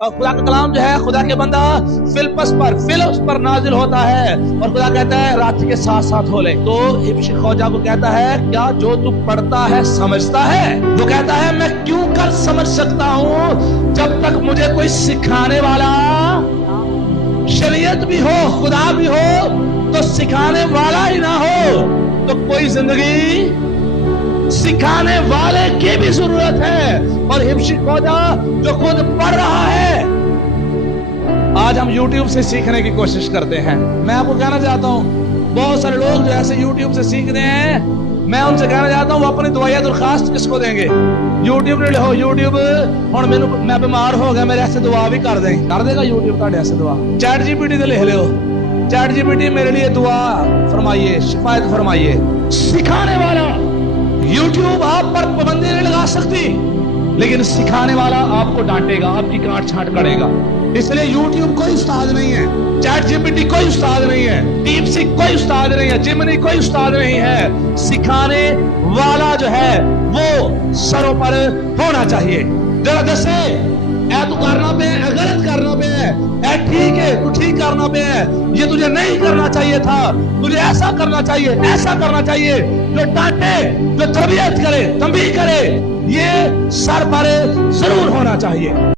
اور خدا کا کلام جو ہے خدا کے بندہ فلپس پر نازل ہوتا ہے اور خدا کہتا ہے رات کے ساتھ ساتھ ہو لے. تو حبشی خوجہ کو کہتا ہے کیا جو تو پڑھتا ہے سمجھتا ہے؟ وہ کہتا ہے میں کیوں کر سمجھ سکتا ہوں جب تک مجھے کوئی سکھانے والا شریعت بھی ہو خدا بھی ہو تو سکھانے والا ہی نہ ہو تو کوئی زندگی سکھانے والے کی بھی ضرورت ہے. اور حبشی خوجہ جو خود پڑھ رہا ہے آج ہم یوٹیوب سے سیکھنے کی کوشش کرتے ہیں. میں آپ کو کہنا چاہتا ہوں بہت سارے لوگ جو ایسے یوٹیوب سے سیکھتے ہیں میں ان سے کہنا چاہتا ہوں وہ اپنی دعائیں درخواست کس کو دیں گے؟ یوٹیوب نے لو یوٹیوب ہوں میں بیمار ہو گیا میرے ایسے دعا بھی کر دے گا یوٹیوب تھوڑے ایسے دعا. چیٹ جی پی ٹی تے لکھ لو چیٹ جی پی ٹی میرے لیے دعا فرمائیے شفایت فرمائیے. سکھانے والا یوٹیوب آپ پر پابندی نہیں لگا سکتی لیکن سکھانے والا آپ کو ڈانٹے گا آپ کی کانٹ چھانٹ کرے گا. اس لیے یوٹیوب کوئی استاد نہیں ہے, چیٹ جی پی ٹی کوئی استاد نہیں ہے, ڈیپ سیک کوئی استاد نہیں ہے, جیمنی کوئی استاد نہیں ہے. سکھانے والا جو ہے وہ سروں پر ہونا چاہیے. ذرا دسے اے تو کرنا پہ اے غلط کرنا پہ اے ٹھیک ہے تو ٹھیک کرنا پہ ہے یہ تجھے نہیں کرنا چاہیے تھا تجھے ایسا کرنا چاہیے ایسا کرنا چاہیے. جو ڈانٹے جو تربیت کرے تنبیہ کرے یہ سر پر ضرور ہونا چاہیے.